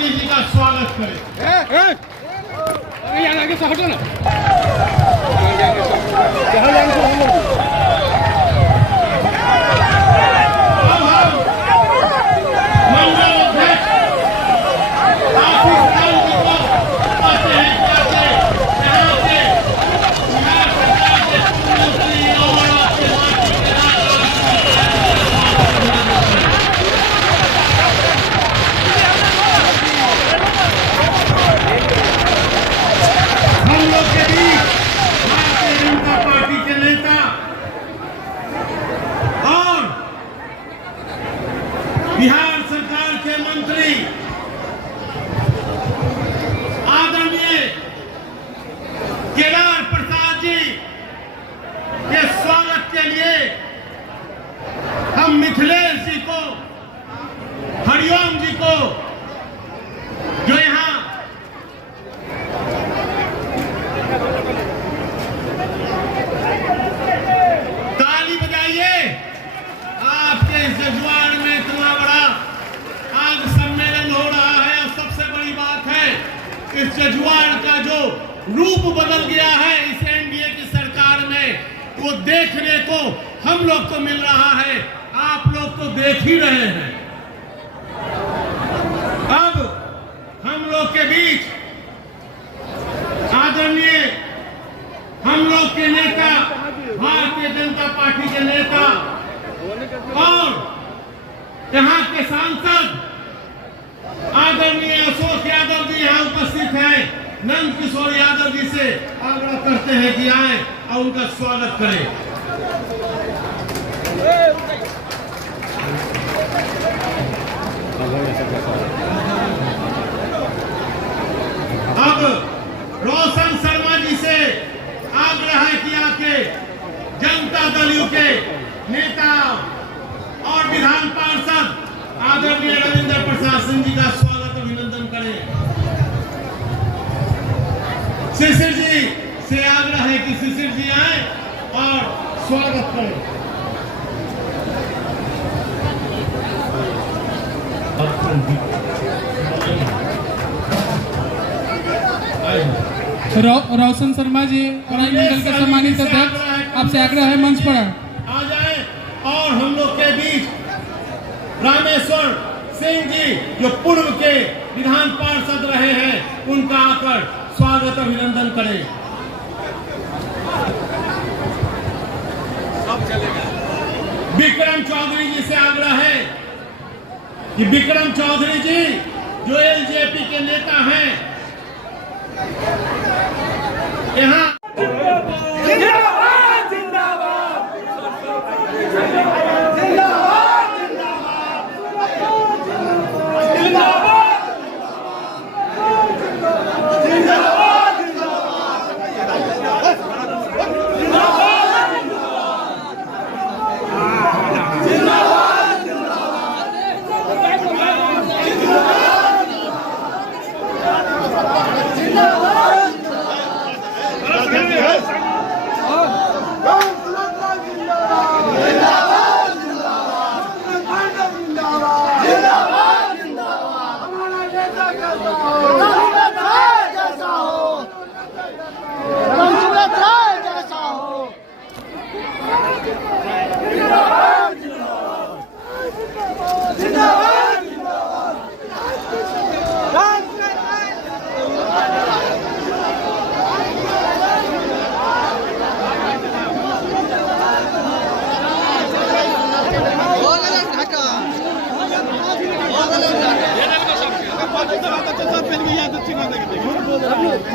मंत्री जी का स्वागत करें। आगे से हटो ना। बिहार सरकार के मंत्री आदरणीय केदार प्रसाद जी के स्वागत के लिए हम मिथिलेश जी को, हरिओम जी को, जो यहाँ ताली बजाइए। आपके इस जजवाड़ में इतना बड़ा आज सम्मेलन हो रहा है, और सबसे बड़ी बात है इस जजवाड़ का जो रूप बदल गया है इस एनडीए की सरकार में, वो देखने को हम लोग को मिल रहा है, आप लोग तो देख ही रहे हैं। अब हम लोग के बीच आदरणीय हम लोग के नेता, भारतीय जनता पार्टी के नेता और यहाँ के सांसद आदरणीय अशोक यादव जी यहाँ उपस्थित हैं। नंद किशोर यादव जी से आग्रह करते हैं कि आए और उनका स्वागत करें। अब रोशन शर्मा जी से आग्रह है कि आके जनता दल यू के नेता और विधान पार्षद आदरणीय रविंद्र प्रसाद सिंह जी का स्वागत अभिनंदन करें। शिशिर जी से आग्रह है कि शिशिर जी आए और स्वागत करें। रोशन शर्मा जी मंडल के सम्मानित अध्यक्ष, आपसे आग्रह है मंच पर आ जाए। और हम लोग के बीच रामेश्वर सिंह जी जो पूर्व के विधान पार्षद रहे हैं, उनका आकर स्वागत अभिनंदन करें। विक्रम चौधरी जी से आग्रह है कि विक्रम चौधरी जी जो एलजेपी के नेता हैं यहाँ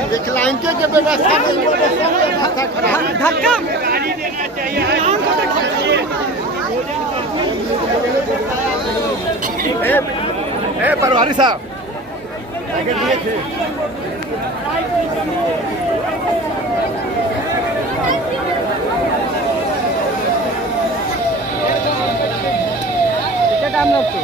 विकलांग के व्यवस्था धक्का परवारी साहब दिए थे। टाइम लगते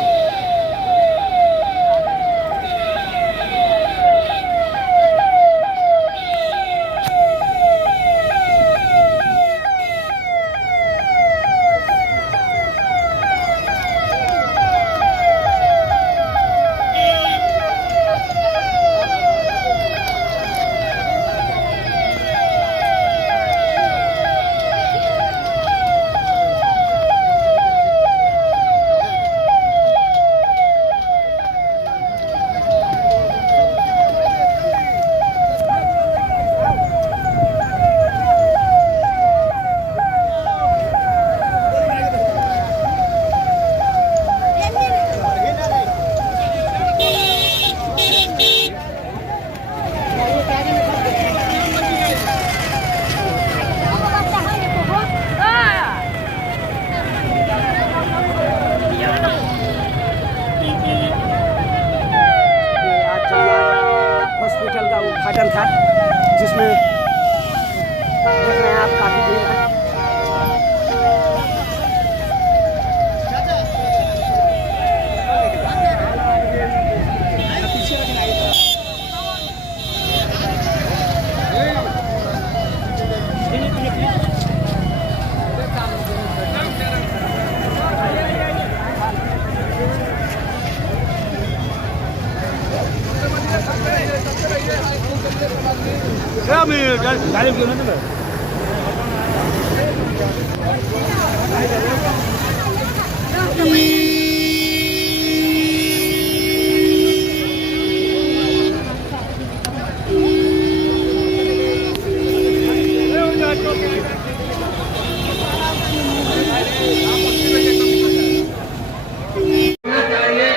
चाहिए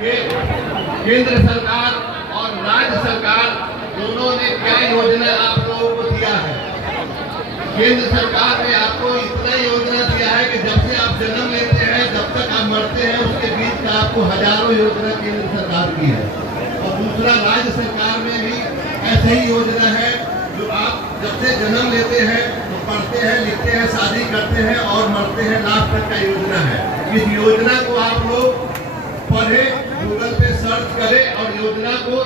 कि केंद्र सरकार और राज्य सरकार दोनों ने क्या योजना आप लोगों को दिया है। केंद्र सरकार ने आपको इतना योजना दिया है कि जब से आप जन्म लेते हैं जब तक आप मरते हैं उसके बीच का आपको हजारों योजना केंद्र सरकार की है। और दूसरा राज्य सरकार में भी ऐसे ही योजना है जो आप जब से जन्म लेते हैं तो पढ़ते हैं, लिखते हैं, शादी करते हैं और मरते हैं, लास्ट तक का योजना है। इस योजना को आप लोग पढ़े, गूगल पे सर्च करें और योजना को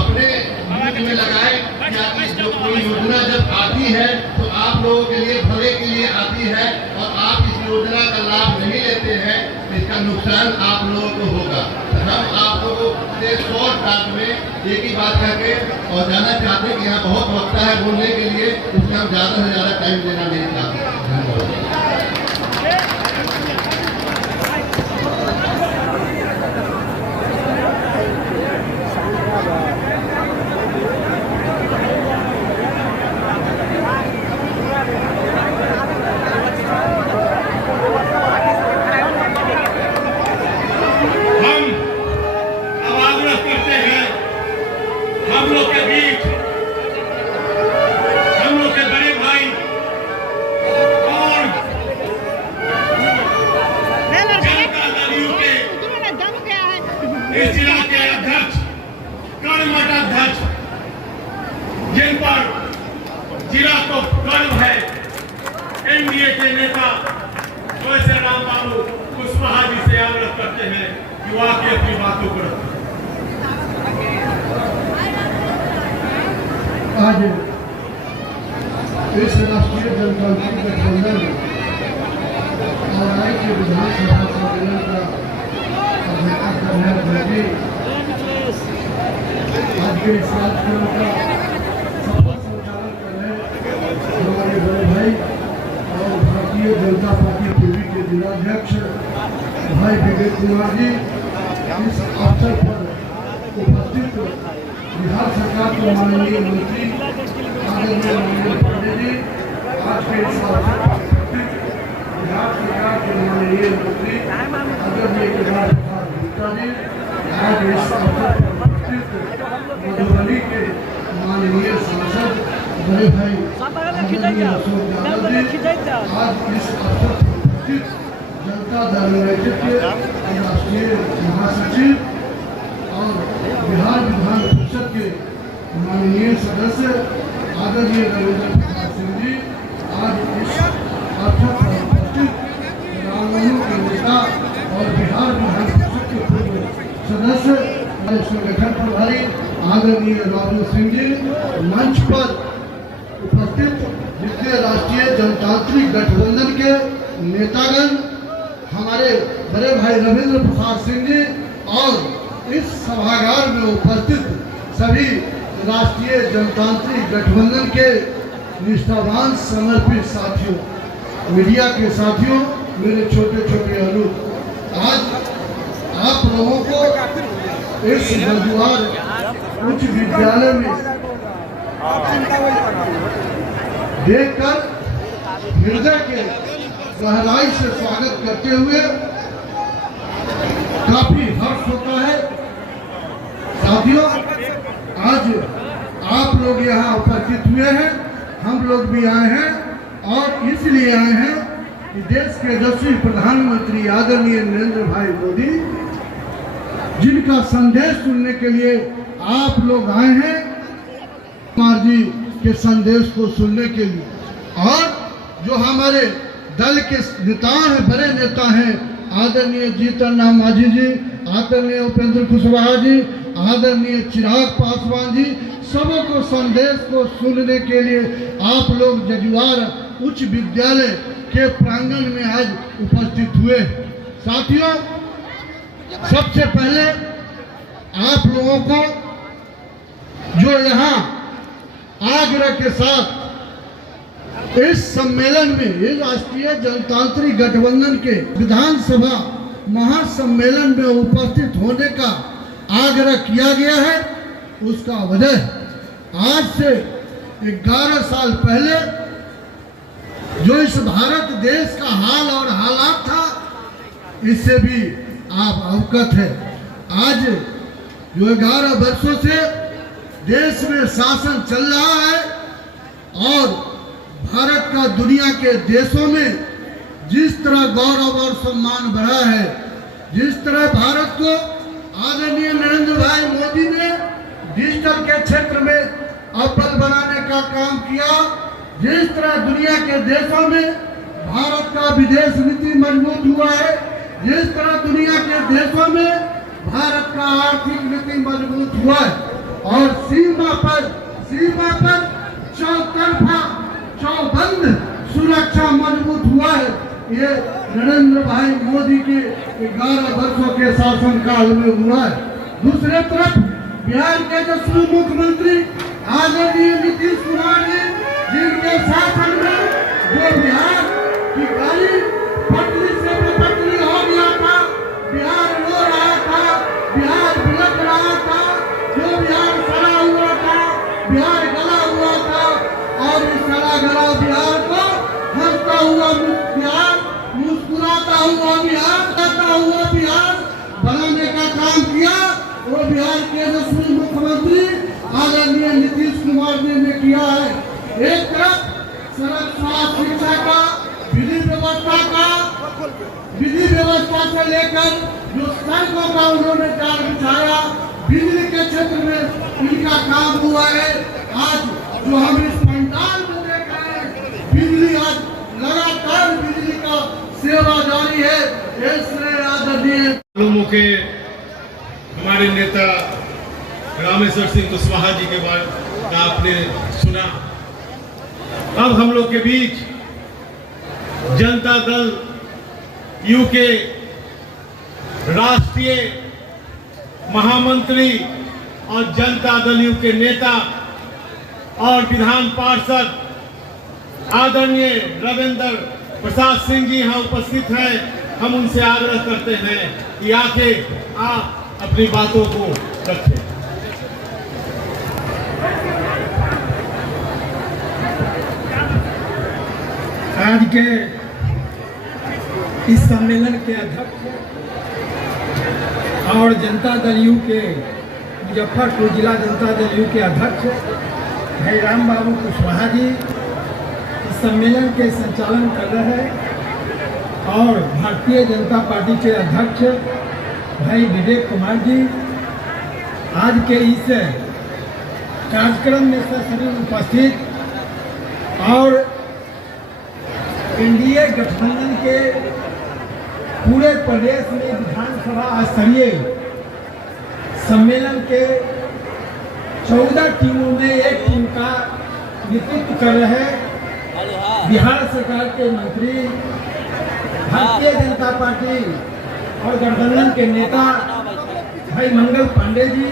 अपने मुंह में लगाए कि आपकी जो कोई योजना जब आती है तो आप लोगों के लिए भले के लिए आती है और आप इस योजना का लाभ नहीं लेते हैं, इसका नुकसान आप लोगों को होगा। हम आप लोगों से शॉर्ट काट में एक ही बात करके और जाना चाहते हैं कि यहाँ बहुत वक्त है बोलने के लिए, इसमें हम ज़्यादा से ज़्यादा टाइम देना नहीं चाहते। हम लोग के बीच हम लोग के बड़े भाई और जनता दलियों के इस जिला के अध्यक्ष, कर्मठ अध्यक्ष, जिन पर जिला को गर्व है, एनडीए के नेता वैसे राम बाबू कुशवाहा जी से आग्रह करते हैं कि वो आके अपनी बातों को रखें। आज इस राष्ट्रीय जनतांत्रिक गठबंधन और राज्य विधानसभा सम्मेलन का अध्यक्षता करने वाले आज के इस कार्यक्रम का सफल संचालन करने हमारे बड़े भाई और भारतीय जनता पार्टी पूर्वी के जिलाध्यक्ष भाई विवेक कुमार जी इस अवसर पर उपस्थित बिहार सरकार के माननीय मंत्री आदरणीय नरेंद्र पांडे जी, आज के इस अवसर पर उपस्थित बिहार सरकार के माननीय मंत्री आदरणीय केदार प्रसाद गुप्ता जी, आज इस अवसर पर उपस्थित मधुबनी के माननीय सांसद बड़े भाई आदरणीय अशोक यादव जी, आज इस अवसर पर उपस्थित जनता दल यूनाइटेड के राष्ट्रीय महासचिव और बिहार विधान परिषद के माननीय सदस्य आदरणीय रविंद्र प्रसाद सिंह जी, आज इस अवसर पर उपस्थित रामगढ़ के नेता और बिहार विधान परिषद के पूर्व सदस्य संगठन प्रभारी आदरणीय राहुल सिंह जी, मंच पर उपस्थित जितने राष्ट्रीय जनतांत्रिक गठबंधन के नेतागण, हमारे बड़े भाई रविंद्र प्रसाद सिंह जी और इस सभागार में उपस्थित सभी राष्ट्रीय जनतांत्रिक गठबंधन के निष्ठावान समर्पित साथियों, मीडिया के साथियों, मेरे छोटे छोटे अनुरोध, आज आप लोगों को इस जजुआर उच्च विद्यालय में देखकर हृदय के गहराई से स्वागत करते हुए काफी हर्ष होता है। साथियों, आज आप लोग यहाँ उपस्थित हुए हैं, हम लोग भी आए हैं और इसलिए आए हैं कि देश के यशस्वी प्रधानमंत्री आदरणीय नरेंद्र भाई मोदी, जिनका संदेश सुनने के लिए आप लोग आए हैं, कुमार जी के संदेश को सुनने के लिए, और जो हमारे दल के नेता हैं, बड़े नेता हैं, आदरणीय जीतन राम मांझी जी, आदरणीय उपेंद्र कुशवाहा जी, आदरणीय चिराग पासवान जी, सबों को संदेश को सुनने के लिए आप लोग जजुआर उच्च विद्यालय के प्रांगण में आज उपस्थित हुए। साथियों, सबसे पहले आप लोगों को जो यहाँ आग्रह के साथ इस सम्मेलन में, इस राष्ट्रीय जनतांत्रिक गठबंधन के विधानसभा महासम्मेलन में उपस्थित होने का आग्रह किया गया है। उसका वजह आज से 11 साल पहले जो इस भारत देश का हाल और हालात था, इससे भी आप अवगत है। आज जो 11 वर्षों से देश में शासन चल रहा है और भारत का दुनिया के देशों में जिस तरह गौरव और सम्मान बढ़ा है, जिस तरह भारत को आदरणीय नरेंद्र भाई मोदी ने डिजिटल के क्षेत्र में अव्वल बनाने का काम किया, जिस तरह दुनिया के देशों में भारत का विदेश नीति मजबूत हुआ है, जिस तरह दुनिया के देशों में भारत का आर्थिक नीति मजबूत हुआ है और सीमा पर चौतरफा चौबंद सुरक्षा मजबूत हुआ है, ये नरेंद्र भाई मोदी के 11 वर्षों के शासनकाल में हुआ है। दूसरे तरफ बिहार के यशस्वी मुख्यमंत्री आदरणीय नीतीश कुमार जी, जिनके शासन में जो बिहार की गाड़ी पटरी से पटरी हो गया था, बिहार रो रहा था, बिहार बिलख रहा था, जो बिहार सड़ा हुआ था, बिहार गला हुआ था, और इस सड़ा गला बिहार को हंसता हुआ बिहार, मुस्कुराता हुआ बिहार, करता हुआ बिहार बनाने का काम किया। वो बिहार के यशस्वी मुख्यमंत्री आदरणीय नीतीश कुमार जी ने किया है। एक तरफ सड़क स्वास्थ्य शिक्षा का, विधि व्यवस्था से लेकर जो सड़कों का उन्होंने जाल बिछाया, बिजली के क्षेत्र में इनका काम हुआ है। आज जो हम इस पंडाल में देख रहे हैं, बिजली आज लगातार बिजली का सेवा जारी है। इसलिए आदरणीय मालूम के हमारे नेता रामेश्वर सिंह कुशवाहा जी के बारे में आपने सुना। अब हम लोग के बीच जनता दल यू के राष्ट्रीय महामंत्री और जनता दल यू के नेता और विधान पार्षद आदरणीय रविंद्र प्रसाद सिंह जी यहाँ उपस्थित हैं। हम उनसे आग्रह करते हैं कि आके आप अपनी बातों को रखें। आज के इस सम्मेलन के अध्यक्ष और जनता दल यू के मुजफ्फरपुर जिला जनता दल यू के अध्यक्ष भाई राम बाबू कुशवाहा जी इस सम्मेलन के संचालन कर रहे हैं और भारतीय जनता पार्टी के अध्यक्ष भाई विवेक कुमार जी आज के इस कार्यक्रम में सभी उपस्थित और एनडीए गठबंधन के पूरे प्रदेश में विधानसभा स्तरीय सम्मेलन के 14 टीमों में एक टीम का नेतृत्व कर रहे बिहार सरकार के मंत्री, भारतीय जनता पार्टी और गठबंधन के नेता भाई मंगल पांडे जी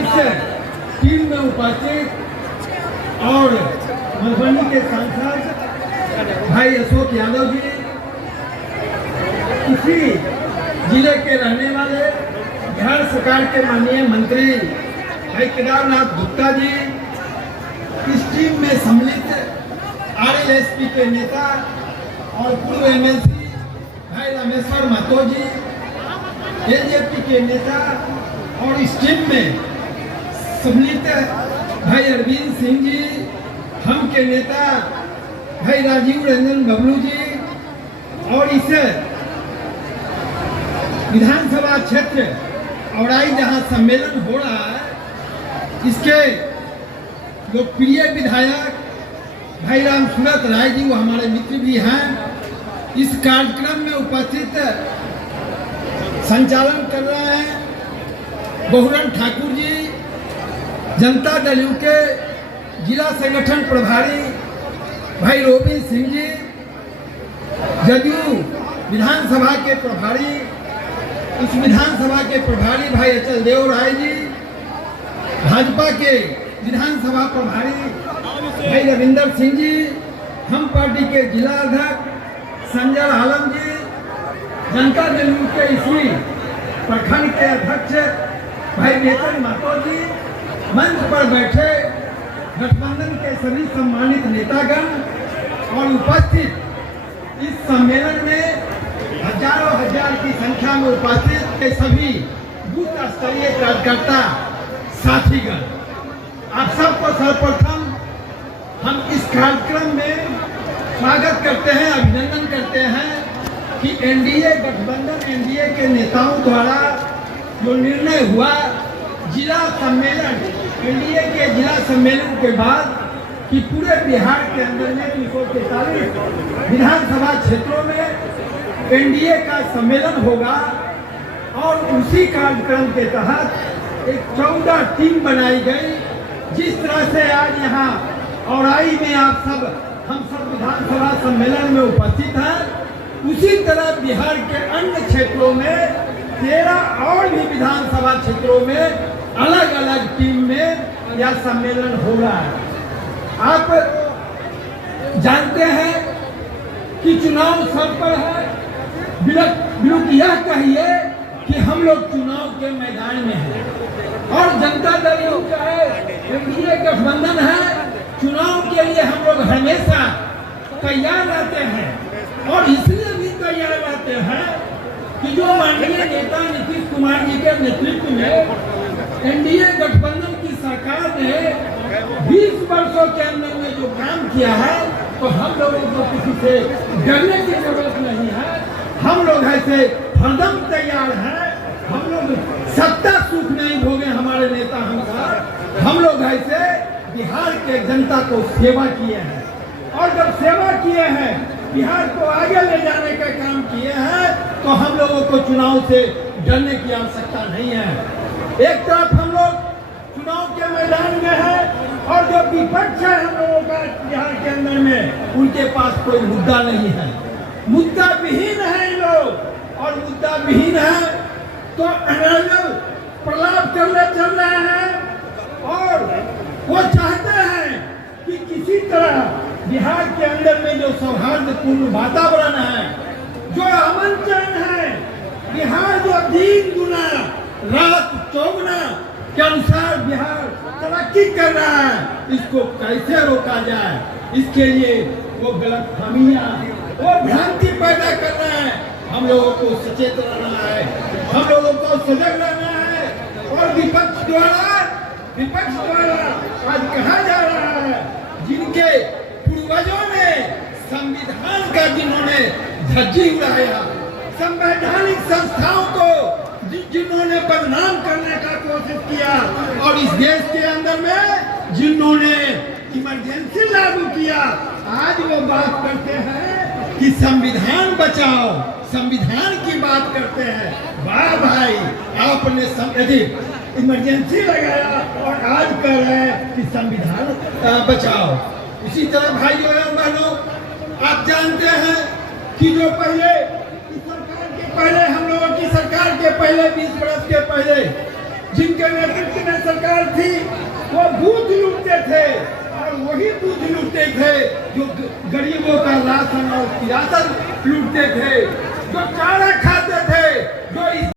इस टीम में उपस्थित और मधुबनी के सांसद भाई अशोक यादव जी, इसी जिले के रहने वाले बिहार सरकार के माननीय मंत्री भाई केदारनाथ गुप्ता जी, इस टीम में सम्मिलित आरएलएसपी के नेता और पूर्व एमएलसी भाई रामेश्वर महतो जी, एलजेपी के नेता और इस टीम में सम्मिलित भाई अरविंद सिंह जी, हम के नेता भाई राजीव रंजन बबलू जी और इस विधानसभा क्षेत्र औराई जहां सम्मेलन हो रहा है, इसके लोकप्रिय विधायक भाई राम सूरत राय जी, वो हमारे मित्र भी हैं, इस कार्यक्रम में उपस्थित संचालन कर रहे हैं बहुरन ठाकुर जी, जनता दल यू के जिला संगठन प्रभारी भाई रोबिन सिंह जी, जदयू विधानसभा के प्रभारी, इस विधानसभा के प्रभारी भाई अचल देव राय जी, भाजपा के विधानसभा प्रभारी भाई रविंदर सिंह जी, हम पार्टी के जिला अध्यक्ष संजय आलम जी, जनता दल के इसवी प्रखंड के अध्यक्ष भाई वेतन महतो जी, मंच पर बैठे गठबंधन के सभी सम्मानित नेतागण और उपस्थित इस सम्मेलन में हजारों हजार की संख्या में उपस्थित के सभी बूथ स्तरीय कार्यकर्ता साथीगण, आप सबको सर्वप्रथम हम इस कार्यक्रम में स्वागत करते हैं, अभिनंदन करते हैं कि एनडीए गठबंधन एनडीए के नेताओं द्वारा जो निर्णय हुआ जिला सम्मेलन एनडीए के जिला सम्मेलन के बाद कि पूरे बिहार के अंदर में 343 विधानसभा क्षेत्रों में एनडीए का सम्मेलन होगा और उसी कार्यक्रम के तहत एक 14 टीम बनाई गई। जिस तरह से आज यहाँ औराई में हम सब विधानसभा सम्मेलन में उपस्थित हैं, उसी तरह बिहार के अन्य क्षेत्रों में 13 और भी विधानसभा क्षेत्रों में अलग अलग टीम में यह सम्मेलन हो रहा है। आप जानते हैं कि चुनाव सर पर है, बिल्कुल यह कहिए कि हम लोग चुनाव के मैदान में हैं और जनता दल का है, एनडीए गठबंधन है, चुनाव के लिए हम लोग हमेशा तैयार रहते हैं और इसलिए भी तैयार रहते हैं कि जो माननीय नेता नीतीश कुमार जी के नेतृत्व में एनडीए गठबंधन की सरकार ने 20 वर्षों के अंदर में जो काम किया है, तो हम लोगों को किसी से डरने की जरूरत नहीं है। हम लोग ऐसे हरदम तैयार हैं, हम लोग सत्ता सुख नहीं भोगे हमारे नेता हम लोग ऐसे बिहार के जनता को सेवा किए हैं और जब सेवा किए हैं, बिहार को आगे ले जाने का काम किए हैं, तो हम लोगों को चुनाव से डरने की आवश्यकता नहीं है। एक तरफ हम लोग चुनाव के मैदान में है और जो विपक्ष है हम लोगों का बिहार के अंदर में, उनके पास कोई मुद्दा नहीं है, मुद्दा विहीन है ये लोग और मुद्दा विहीन है तो प्रलाप चल रहे हैं और वो चाहते हैं कि किसी तरह बिहार के अंदर में जो सौहार्दपूर्ण वातावरण है, जो अमन चैन है, बिहार जो दिन गुना रात चौगुना के अनुसार बिहार तरक्की कर रहा है, इसको कैसे रोका जाए, इसके लिए वो गलतफहमियां, वो भ्रांति पैदा कर रहे हैं। हम लोगों को सचेत रहना है, हम लोगों को सजग रहना है और विपक्ष द्वारा आज कहा जा रहा है, जिनके पूर्वजों ने संविधान का जिन्होंने धज्जी उड़ाया, संवैधानिक संस्थाओं को जिन्होंने बदनाम करने का कोशिश किया और इस देश के अंदर में जिन्होंने इमरजेंसी लागू किया, आज वो बात करते हैं कि संविधान बचाओ, संविधान की बात करते हैं। वाह भाई, आपने इमरजेंसी लगाया और आज कह रहे हैं कि संविधान बचाओ। इसी तरह भाइयों और बहनों, आप जानते हैं कि जो पहले हम लोगों की सरकार के पहले 20 वर्ष के पहले जिनके नेतृत्व में सरकार थी, वो बूथ लूटते थे और वही बूथ लूटते थे जो गरीबों का राशन और किरासन लूटते थे, जो चारा खाते थे, जो इस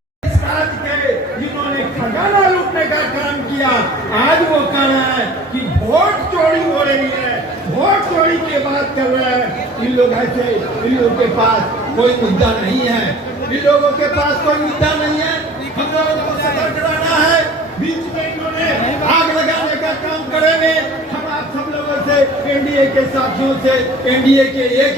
राज के जिन्होंने खजाना लूटने का काम किया। आज वो कह रहे हैं कि वोट चोरी हो रही है, वोट चोरी की बात कर रहे हैं। इन लोगों के पास कोई मुद्दा नहीं है, इन लोगों के पास कोई मुद्दा नहीं है। हम लोगों को सतर्क रहना है, बीच में इन्होंने आग लगाने का काम करेंगे। हम आप सब लोगों से, एनडीए के साथियों से, एनडीए के एक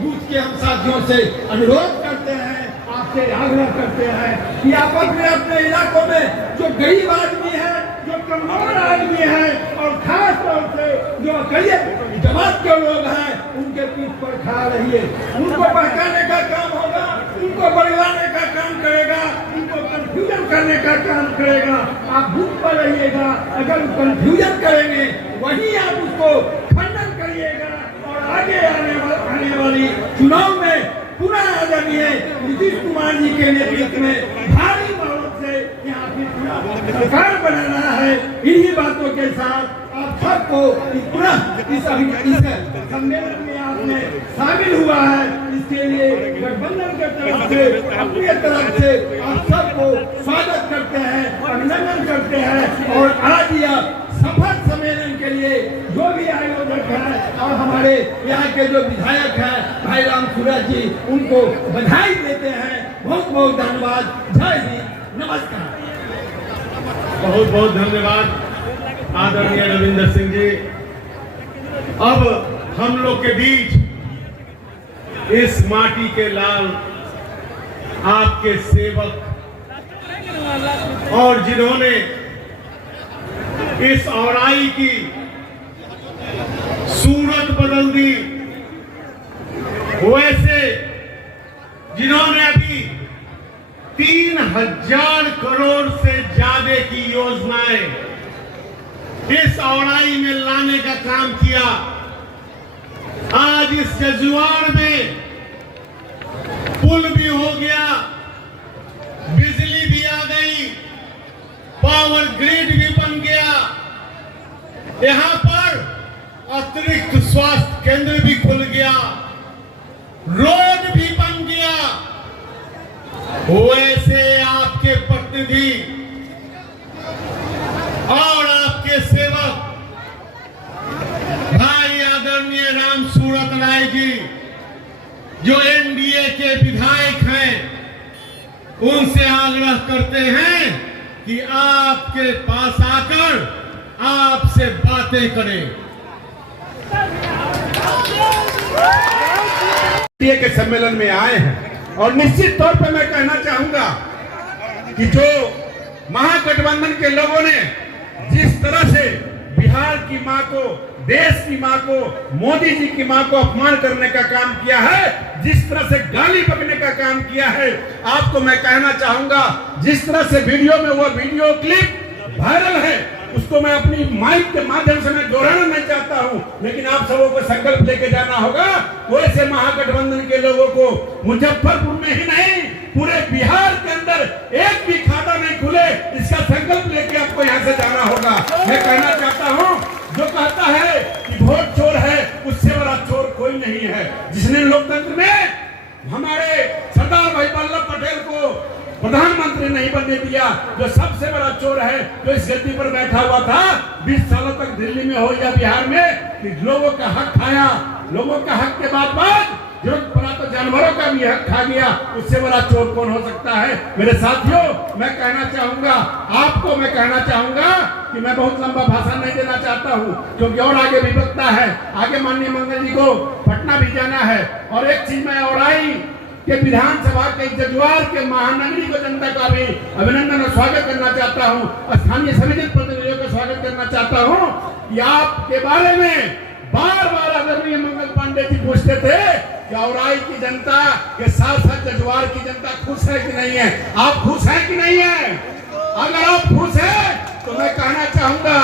बूथ के हम साथियों से अनुरोध करते हैं, आपसे आग्रह करते हैं कि आप अपने इलाकों में जो गरीब आदमी है, जो कमजोर आदमी है और खास तौर से जो अकलियत जमात के लोग हैं, उनके पीठ पर खड़ा रहिए। उनको बहकाने का काम होगा, उनको बरगलाने का काम करेगा, उनको कंफ्यूजन करने का काम करेगा। आप बूथ पर रहिएगा, अगर कंफ्यूजन करेंगे वहीं आप उसको खंडन करिएगा और आगे आने वाली चुनाव में पुनः आदरणीय नीतीश कुमार जी के नेतृत्व में भारी बहुमत से यहाँ की सरकार बनाना है। इन्हीं बातों के साथ आप सबको इस सम्मेलन में आपने शामिल हुआ है, इसके लिए गठबंधन के तरफ से अपनी तरफ से आप सबको स्वागत करते हैं, अभिनंदन करते हैं। और आज यह सफल सम्मेलन के लिए जो भी आयोजक है और हमारे यहाँ के जो विधायक हैं भाई राम सूरज जी, उनको बधाई देते हैं। बहुत बहुत धन्यवाद। जय हिंद, नमस्कार। बहुत बहुत धन्यवाद आदरणीय रविंदर सिंह जी। अब हम लोग के बीच इस माटी के लाल आपके सेवक और जिन्होंने इस औराई की सूरत बदल दी, वैसे जिन्होंने अभी 3000 करोड़ से ज्यादा की योजनाएं इस औराई में लाने का काम किया। आज इस जजुआर में पुल भी हो गया, बिजली भी आ गई, पावर ग्रिड भी बन गया, यहां पर अतिरिक्त स्वास्थ्य केंद्र भी खुल गया, रोड भी बन गया। वैसे आपके प्रतिनिधि और आपके सेवक भाई आदरणीय राम सूरत राय जी, जो एनडीए के विधायक हैं, उनसे आग्रह करते हैं कि आपके पास आकर आपसे बातें करें। एनडीए के सम्मेलन में आए हैं और निश्चित तौर पर मैं कहना चाहूंगा कि जो महागठबंधन के लोगों ने जिस तरह से बिहार की मां को, देश की मां को, मोदी जी की मां को अपमान करने का काम किया है, जिस तरह से गाली बकने का काम किया है, आपको मैं कहना चाहूंगा, जिस तरह से वीडियो में वो वीडियो क्लिप वायरल है, उसको मैं अपनी माइक के माध्यम से मैं दोहराना नहीं चाहता हूं, लेकिन आप सबों को संकल्प लेके जाना होगा। वैसे महागठबंधन के लोगों को मुजफ्फरपुर में ही नहीं, पूरे बिहार के अंदर एक भी खाता नहीं खुले, इसका संकल्प लेके आपको यहाँ से जाना होगा। मैं कहना चाहता हूँ, जो कहता है कि वोट चोर है, उससे बड़ा चोर कोई नहीं है। जिसने लोकतंत्र में हमारे सरदार भाई वल्लभ पटेल को प्रधानमंत्री नहीं बनने दिया, जो सबसे बड़ा चोर है, जो इस गद्दी पर बैठा हुआ था 20 सालों तक दिल्ली में हो या बिहार में, कि लोगों का हक खाया, लोगों का हक के बाद जरूरत पड़ा तो जानवरों का भी हक खा गया, उससे बड़ा चोर कौन हो सकता है। मेरे साथियों, मैं कहना चाहूंगा, आपको मैं कहना चाहूंगा कि मैं बहुत लंबा भाषण नहीं देना चाहता हूं, क्योंकि और आगे भी वक्ता है, आगे माननीय मंगल जी को पटना भी जाना है। और एक चीज मैं और आई कि विधानसभा के जजुआर के महानगरी को जनता का भी अभिनंदन और स्वागत करना चाहता हूं, स्थानीय समिति प्रतिनिधियों का स्वागत करना चाहता हूं कि आपके बारे में बार बार आदरणीय मंगल पांडे जी पूछते थे कि औराई की जनता के साथ साथ जजुआर की जनता खुश है कि नहीं है। आप खुश हैं कि नहीं है? अगर आप खुश हैं तो मैं कहना चाहूंगा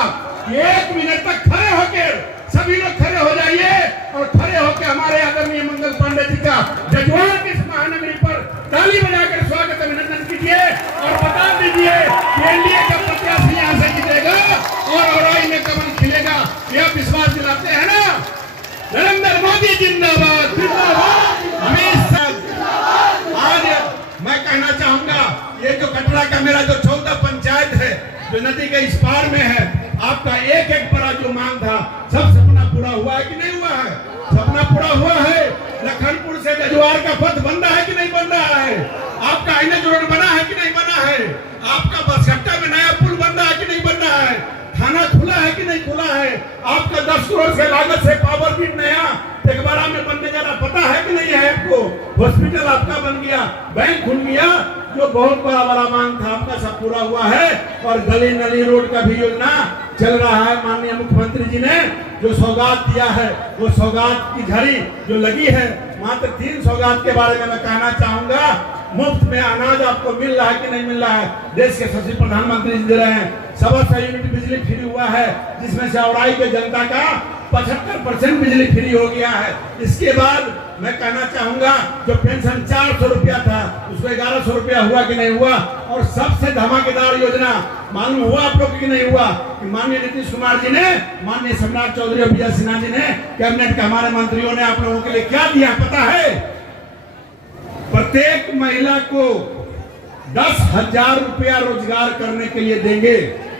कि 1 मिनट तक खड़े होकर सभी लोग खड़े हो जाइए और खड़े होकर हमारे आदरणीय मंगल पांडे जी का जजुआर की महानगरी पर ताली बजाकर स्वागत अभिनंदन कीजिए और बता दीजिए कि एनडीए का प्रत्याशी यहाँ से जीतेगा और औराई में कमल खिलेगा। यह विश्वास दिलाते हैं ना? नरेंद्र मोदी जिंदाबाद, जिंदाबाद, अमित शाह। आज मैं कहना चाहूंगा, ये जो कटरा का मेरा जो 14 पंचायत है, जो नदी के इस पार में है, आपका एक एक बड़ा जो मांग था, सब सपना पूरा हुआ है कि नहीं हुआ है? सपना पूरा हुआ है। लखनपुर से जजुआर का पथ बन रहा है कि नहीं बन रहा है? आपका एनएच रोड बना है कि नहीं बना है? आपका बसकट्टा में नया पुल बन रहा है कि नहीं बन रहा है? थाना खुला है कि नहीं खुला है? आपका 10 करोड़ से लागत से पावर ग्रिड नया तेगबारा में बनने जा रहा, पता है कि नहीं है आपको? हॉस्पिटल आपका बन गया, बैंक खुल गया, जो बहुत बड़ा मांग था आपका सब पूरा हुआ है। और गली नली रोड का भी योजना चल रहा है। माननीय मुख्यमंत्री जी ने जो सौगात दिया है, वो सौगात की झड़ी जो लगी है, मात्र 3 सौगात के बारे में मैं कहना चाहूंगा मुफ्त में अनाज आपको मिल रहा है कि नहीं मिल रहा है। देश के सचिव प्रधानमंत्री जी दे रहे हैं। 125 यूनिट बिजली फ्री हुआ है, जिसमें से औराई के जनता का 75% बिजली फ्री हो गया है। इसके बाद मैं कहना चाहूंगा, जो पेंशन 400 रुपया था उसको 1100 रुपया हुआ कि नहीं हुआ। और सबसे धमाकेदार योजना मालूम हुआ आप लोग कि नहीं हुआ कि माननीय नीतीश कुमार जी ने, माननीय सम्राट चौधरी और विजय सिन्हा जी ने, कैबिनेट के हमारे मंत्रियों ने आप लोगों के लिए क्या दिया पता है? प्रत्येक महिला को 10,000 रुपया रोजगार करने के लिए देंगे।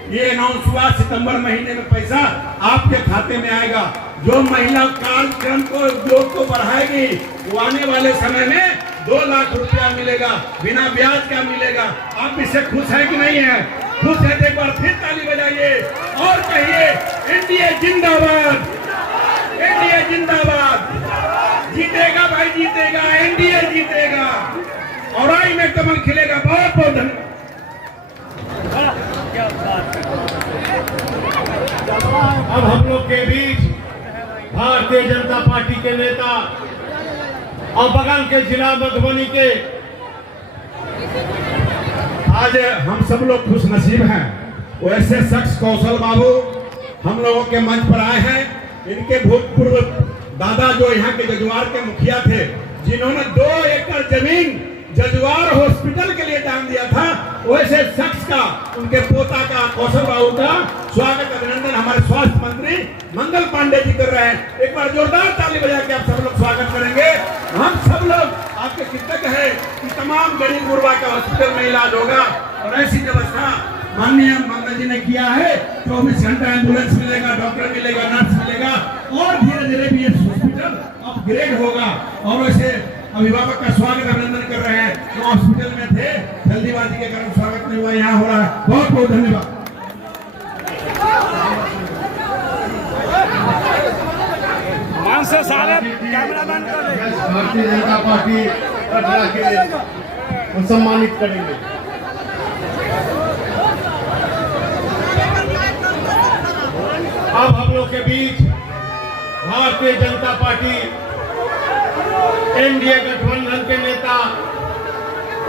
ये अनाउंस हुआ, सितंबर महीने में पैसा आपके खाते में आएगा। जो महिला कार्यक्रम को उद्योग को बढ़ाएगी वो आने वाले समय में 2 लाख रुपया मिलेगा, बिना ब्याज का मिलेगा। आप इससे खुश है कि नहीं है? खुश है तो एक बार फिर ताली बजाइए और कहिए एनडीए जिंदाबाद, एनडीए जिंदाबाद। जीतेगा भाई, जीतेगा, एनडीए जीतेगा, औराई में कमल खिलेगा। बहुत बहुत धन्यवाद। अब हम लोग के बीच भारतीय जनता पार्टी के नेता और बगल के जिला मधुबनी के, आज हम सब लोग खुश नसीब हैं। वैसे शख्स कौशल बाबू हम लोगों के मंच पर आए हैं। इनके भूतपूर्व दादा जो यहाँ के जजुआर के मुखिया थे, जिन्होंने 2 एकड़ जमीन जजुआर हॉस्पिटल के लिए दान दिया था, वैसे शख्स का, उनके पोता का, कौशल बाबू का स्वागत, अभिनंदन हमारे स्वास्थ्य मंत्री मंगल पांडे जी कर रहे हैं। एक बार जोरदार ताली बजा के आप सब लोग स्वागत करेंगे। हम सब लोग आपके कृतज्ञ हैं कि तमाम गरीब गुरबा का हॉस्पिटल में इलाज होगा और ऐसी व्यवस्था माननीय मंगल जी ने किया है। 24 घंटा एम्बुलेंस मिलेगा, डॉक्टर मिलेगा, नर्स मिलेगा और धीरे धीरे भी ये हॉस्पिटल अपग्रेड होगा। और वैसे अभिभावक का स्वागत अभिनंदन कर रहे हैं जो हॉस्पिटल में थे, जल्दीबाजी के कारण स्वागत नहीं हुआ, यहाँ हो रहा है। बहुत बहुत धन्यवाद। भारतीय जनता पार्टी पटना के सम्मानित करेंगे। अब हम लोग के बीच भारतीय जनता पार्टी एनडीए गठबंधन के नेता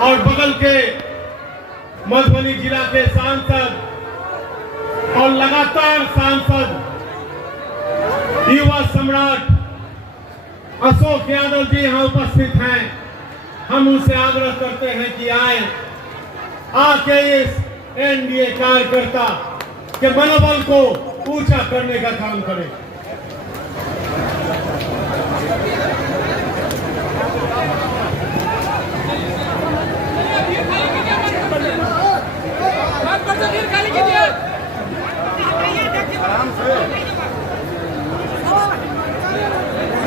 और बगल के मधुबनी जिला के सांसद और लगातार सांसद युवा सम्राट अशोक यादव जी यहाँ उपस्थित हैं। हम उनसे आग्रह करते हैं कि आए, आके इस एनडीए कार्यकर्ता के मनोबल को ऊंचा करने का काम करें।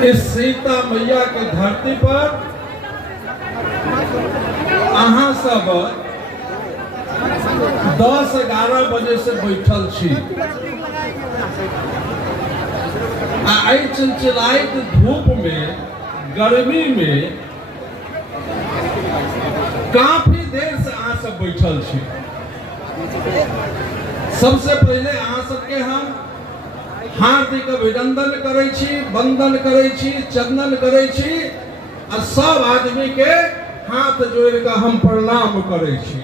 इस सीता मैया के धरती पर अहाँ सब 10-11 बजे से बैठल छी। आई चिलचिलाइत धूप में, गर्मी में काफी देर से अहाँ सब बैठल छी। सबसे पहले अहाँ सबके हम हार्दिक अभिनंदन करै छी, वंदन करै छी, चंदन करै छी और सब आदमी के हाथ जोड़ के हम प्रणाम करै छी।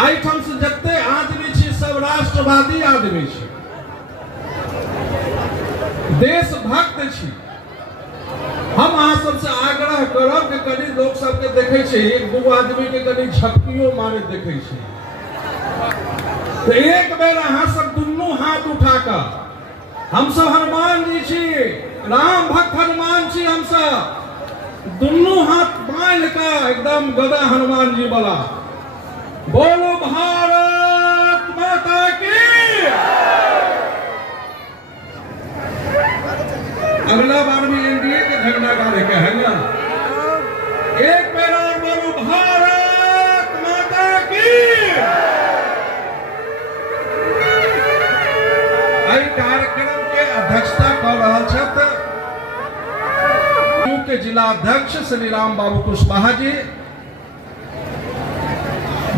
आइठम से जते आदमी छी सब राष्ट्रवादी आदमी छी, देशभक्त छी। हम अहाँ सबसे आग्रह करब कि कनी लोग सबके देखे छी, 1-2 आदमी के कनी झपकियो मारे देखे छी, तो एक बेर अहाँ सब दुनू हाथ उठाकर, हम सब हनुमान जी छी, राम भक्त हनुमान छी, हम सब दुनू हाथ बांध का एकदम गदा हनुमान जी वाला, बोलो भारत माता की। अगला बार भी एनडीए के झंडा गाड़े के है ना, एक बेर और बोलो भारत माता की। कार्यक्रम के अध्यक्षता कर रहा छथि के जिला अध्यक्ष श्री राम बाबू कुशवाहा जी।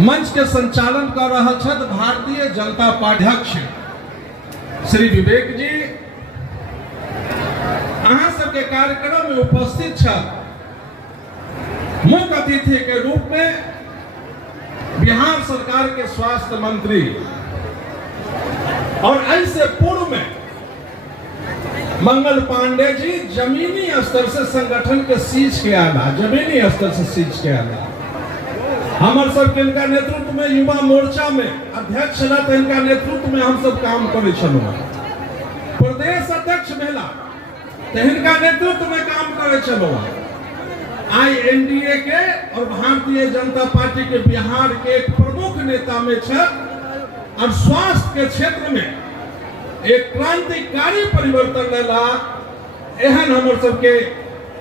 मंच के संचालन कर रहा छथि भारतीय जनता पार्टी अध्यक्ष श्री विवेक जी। अहाँ सब के कार्यक्रम में उपस्थित छ मुख्य अतिथि के रूप में बिहार सरकार के स्वास्थ्य मंत्री और ऐसे पूर्व में मंगल पांडे जी जमीनी स्तर से संगठन के सींच के आला, जमीनी स्तर से सींच के आला। हमार सब इनका नेतृत्व में युवा मोर्चा में अध्यक्ष ला तो इनका नेतृत्व में हम सब काम करे चलो, प्रदेश अध्यक्ष भेला तो इनका नेतृत्व में काम करे चलो। आई एनडीए के और भारतीय जनता पार्टी के बिहार के एक प्रमुख नेता में छ और स्वास्थ्य के क्षेत्र में एक क्रांतिकारी परिवर्तन लेला एहन हमर सबके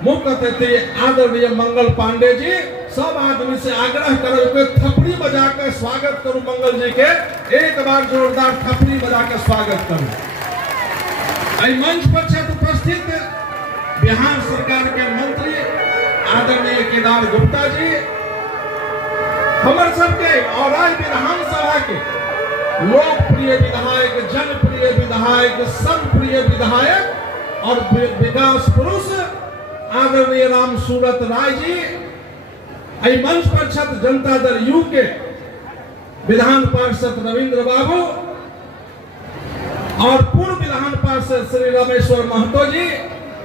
मुख्य अतिथि आदरणीय मंगल पांडे जी। सब आदमी से आग्रह करो कि थपड़ी बजाकर स्वागत करो मंगल जी के, एक बार जोरदार थपड़ी बजाकर स्वागत करो। आई मंच पर छत उपस्थित बिहार सरकार के मंत्री आदरणीय केदार गुप्ता जी, हमर सबके और आज विधानसभा के लोकप्रिय विधायक, जनप्रिय विधायक, सर्वप्रिय विधायक और विकास पुरुष आदरणीय राम सूरत राय जी। आई मंच पर छत जनता दल यू के विधान पार्षद रविंद्र बाबू और पूर्व विधान पार्षद श्री रामेश्वर महतो जी,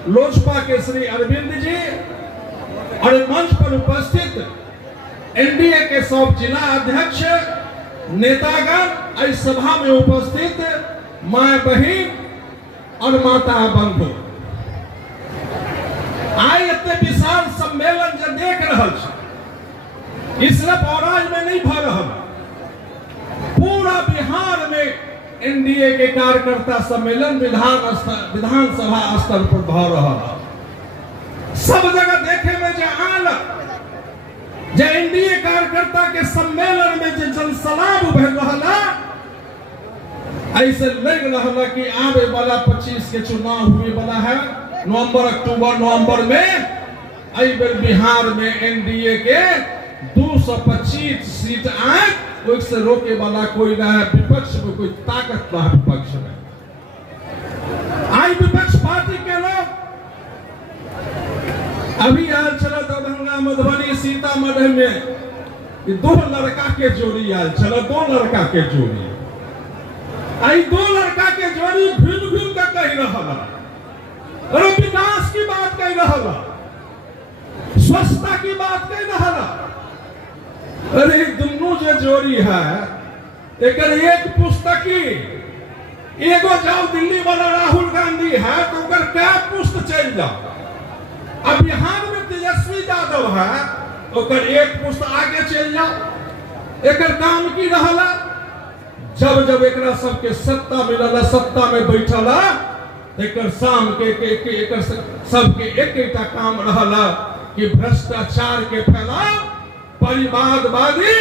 लोजपा के श्री अरविंद जी और मंच पर उपस्थित एनडीए के सब जिला अध्यक्ष नेतागण, इस सभा में उपस्थित माय बहिन और माता बंधु। आई इतने विशाल सम्मेलन जो देख रहा इस पौराज में नहीं भ रहा, पूरा बिहार में एनडीए के कार्यकर्ता सम्मेलन विधानसभा स्तर पर भ रहा। सब जगह देखे में जो आल जो एनडीए कार्यकर्ता के सम्मेलन में जो जनसलाब भर रहा, ऐसे लग रहा कि आने वाला 25 के चुनाव हुए वाला है नवंबर, अक्टूबर नवंबर में। आई बेर बिहार में एनडीए के 225 सीट आए, उससे रोके वाला कोई ना है, विपक्ष में कोई ताकत ना है विपक्ष में। आई विपक्ष पार्टी के लोग अभी आज चला दरभंगा, मधुबनी, सीतामढ़ी में 2 लड़का के जोड़ी आज चला, 2 लड़का के जोड़ी। आई 2 लड़का के जोड़ी भिन्न भिन्न का कह रहा, अरे विकास की बात कह रहा, स्वच्छता की बात कह रहा। अरे दोनों जो जोड़ी है एक पुस्तकी, एगो जाओ दिल्ली वाला राहुल गांधी है तो क्या पुस्त चल जाओ। अब बिहार में तेजस्वी यादव है ओकर एक पुस्त आगे चल जाओ। एक काम की रहला, जब जब एक सबके सत्ता मिलला, सत्ता में बैठला, एक शाम के सबके एक काम रहला कि भ्रष्टाचार के फैलाव, परिवारवादी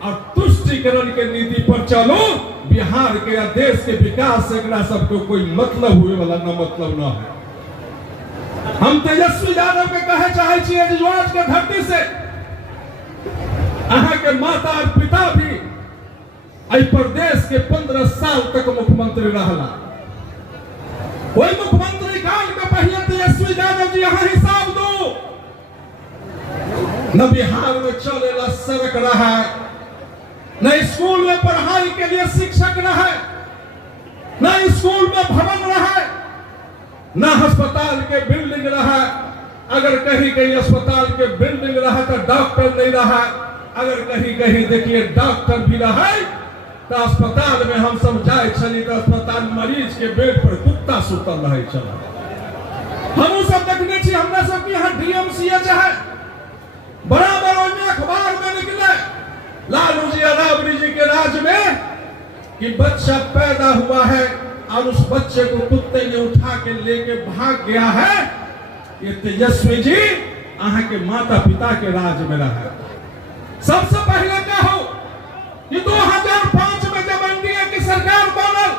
और तुष्टिकरण के नीति पर चलो। बिहार के देश के विकास से सबको कोई मतलब हुए वाला न मतलब न है। हम तेजस्वी यादव के कहे चाहे छे जुआज के धरती से, अहाँ के माता और पिता भी आई प्रदेश के 15 साल तक मुख्यमंत्री रहला। वही मुख्यमंत्री काल के पहले तेजस्वी यादव जी यहाँ हिसाब दो। न बिहार में चलेला सड़क रहा, न स्कूल में पढ़ाई के लिए शिक्षक रहा, न स्कूल में भवन रहा, न अस्पताल के बिल्डिंग रहा। अगर कहीं कहीं अस्पताल के बिल्डिंग रहा तो डॉक्टर नहीं रहा, अगर कहीं कहीं देखिए डॉक्टर भी रहा तो अस्पताल में हम सब जाए चली तो अस्पताल मरीज के बेड पर कुत्ता सुतल रहे चला। हम सब देखने छी, हमरा सब के यहाँ डीएमसीएच है, बराबर में अखबार में निकले लालू जी राबड़ी जी के राज में कि बच्चा पैदा हुआ है और उस बच्चे को कुत्ते ने उठा के लेके भाग गया है। ये तेजस्वी जी अहाँ के माता पिता के राज में रहा। सबसे पहले क्या हो कि 2005 में जब एनडीए की सरकार बनल,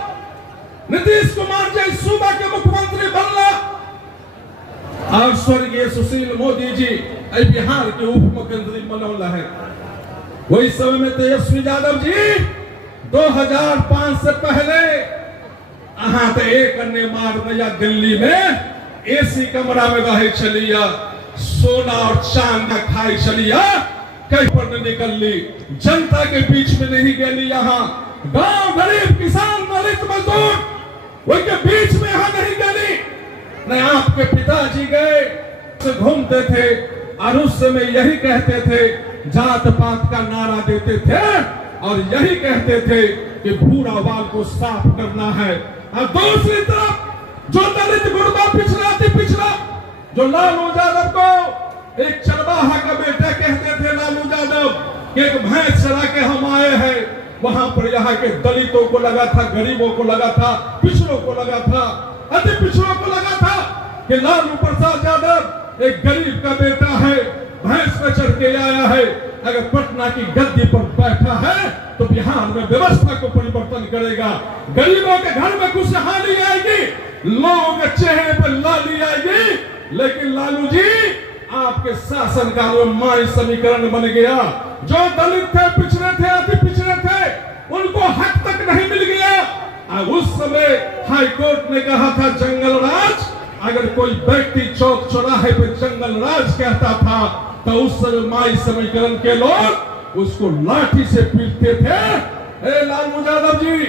नीतीश कुमार जी सूबा के मुख्यमंत्री बनला और स्वर्गीय सुशील मोदी जी बिहार के उप मुख्यमंत्री बनौला है। वही समय में तेजस्वी यादव जी 2005 से पहले अहाँ तो एक अन्य मार दिल्ली में एसी कमरा में रहे चलिया, सोना और चांद खाई चलिया, कहीं पर नहीं निकल ली, जनता के बीच में नहीं गली, यहाँ गांव गरीब किसान दलित मजदूर उनके बीच में यहाँ नहीं गली। न आपके पिताजी गए से घूमते थे और उस समय यही कहते थे, जात पात का नारा देते थे और यही कहते थे कि भूरा बाल को साफ करना है। और दूसरी तरफ जो दलित गुर्बा पिछड़ा थी पिछड़ा, जो लालू यादव को एक चरवाहा का बेटा कहते थे, लालू यादव कि एक भैंस चरा के हम आए हैं, वहां पर यहाँ के दलितों को लगा था, गरीबों को लगा था, पिछड़ों को लगा था, अति पिछड़ों को लगा था कि लालू प्रसाद यादव एक गरीब का बेटा है, भैंस पे चढ़ के आया है, अगर पटना की गद्दी पर बैठा है तो बिहार में व्यवस्था को परिवर्तन करेगा, गरीबों के घर में खुशहाली आएगी, लोगों के चेहरे पर लाली आएगी। लेकिन लालू जी आपके शासनकाल में माई समीकरण बन गया, जो दलित थे, पिछड़े थे, अति पिछड़े थे, उनको हक तक नहीं मिल गया। उस समय हाई कोर्ट ने कहा था जंगल राज, अगर कोई व्यक्ति चौक चौराहे पे जंगल राज कहता था तो उस समय माई समीकरण के लोग उसको लाठी से पीटते थे। ए लालू यादव जी,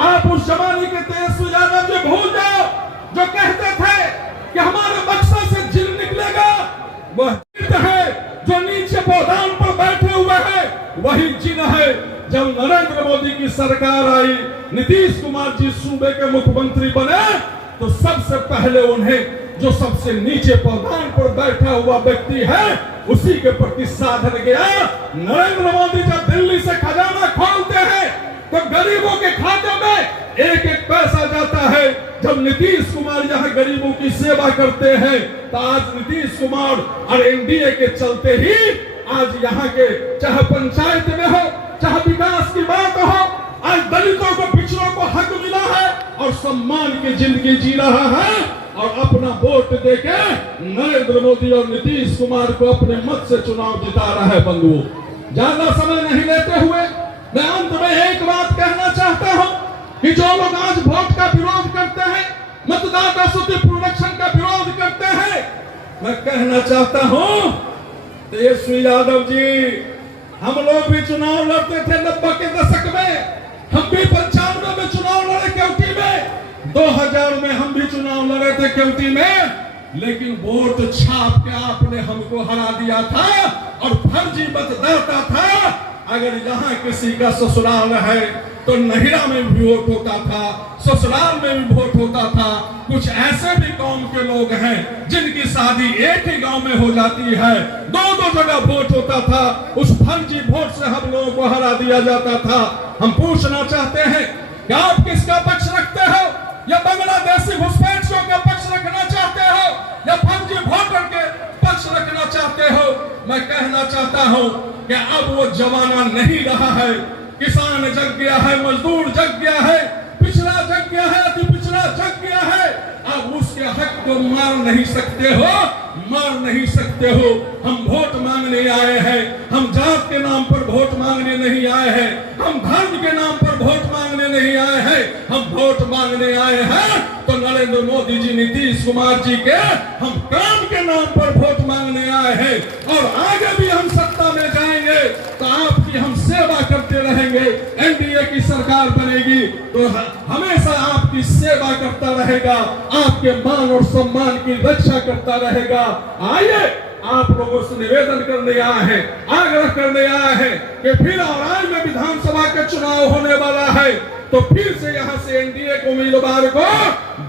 आप उस जमाने के तेजस्वी यादव जी भूल जाओ जो कहते थे कि हमारे बक्सा से जिन निकलेगा, वह जिन है जो नीचे पौधान पर बैठे हुए हैं, वही जिन है। जब नरेंद्र मोदी की सरकार आई, नीतीश कुमार जी सूबे के मुख्यमंत्री बने, तो सबसे पहले उन्हें जो सबसे नीचे पौधान पर बैठा हुआ व्यक्ति है उसी के प्रति साधन गया। नरेंद्र मोदी जब दिल्ली से खजाना खोलते हैं तो गरीबों के खाते में एक एक पैसा जाता है। जब नीतीश कुमार यहाँ गरीबों की सेवा करते हैं तो आज नीतीश कुमार और एनडीए के चलते ही आज यहाँ के चाहे पंचायत में हो, चाहे विकास की बात हो, आज दलितों को, पिछड़ों को हक मिला है और सम्मान की जिंदगी जी रहा है। और अपना वोट देके नरेंद्र मोदी और नीतीश कुमार को अपने मत से चुनाव जिता रहा है। बंधुओं, ज्यादा समय नहीं लेते हुए मैं अंत में एक बात कहना चाहता हूं कि जो लोग आज वोट का विरोध करते हैं, मतदाता सूची पुनरीक्षण का विरोध करते हैं, मैं कहना चाहता हूं तेजस्वी यादव जी, हम लोग भी चुनाव लड़ते थे 90 के दशक में, हम भी 95 में चुनाव लड़े केवटी में, 2000 में हम भी चुनाव लड़े थे केवटी में, लेकिन वोट छाप के आपने हमको हरा दिया था और फर्जी मतदाता था। अगर यहाँ किसी का ससुराल है तो नहिरा में भी वोट होता था, ससुराल में भी वोट होता था। कुछ ऐसे भी कौम के लोग हैं जिनकी शादी एक ही गांव में हो जाती है, दो दो जगह वोट होता था, उस फर्जी वोट से हम लोगों को हरा दिया जाता था। हम पूछना चाहते हैं कि आप किसका पक्ष रखते हो, या बांग्लादेशी घुसपैठियों का पक्ष रखना चाहते हो, या फर्जी वोटर के पक्ष रखना चाहते हो? मैं कहना चाहता हूं कि अब वो जमाना नहीं रहा है। किसान जग गया है, मजदूर जग गया है, पिछड़ा जग गया है, अति पिछड़ा जग गया है। अब उसके हक को मार नहीं सकते हो, मार नहीं सकते हो। हम वोट मांगने आए हैं, हम जात के नाम पर वोट मांगने नहीं आए हैं, हम धर्म के नाम पर वोट मांगने नहीं आए हैं, हम वोट मांगने आए हैं तो नरेंद्र मोदी जी, नीतीश कुमार जी के हम काम के नाम पर वोट मांगने आए हैं। और आगे भी हम सत्ता में जाएंगे तो आपकी हम सेवा करते रहेंगे। एनडीए की सरकार बनेगी तो हमेशा आपकी सेवा करता रहेगा, आपके मान और सम्मान की रक्षा करता रहेगा। आइए आप लोगों से निवेदन करने आए हैं, आग्रह करने आए हैं कि फिर अप्रैल में विधानसभा का चुनाव होने वाला है, तो फिर से यहाँ से एनडीए को उम्मीदवार को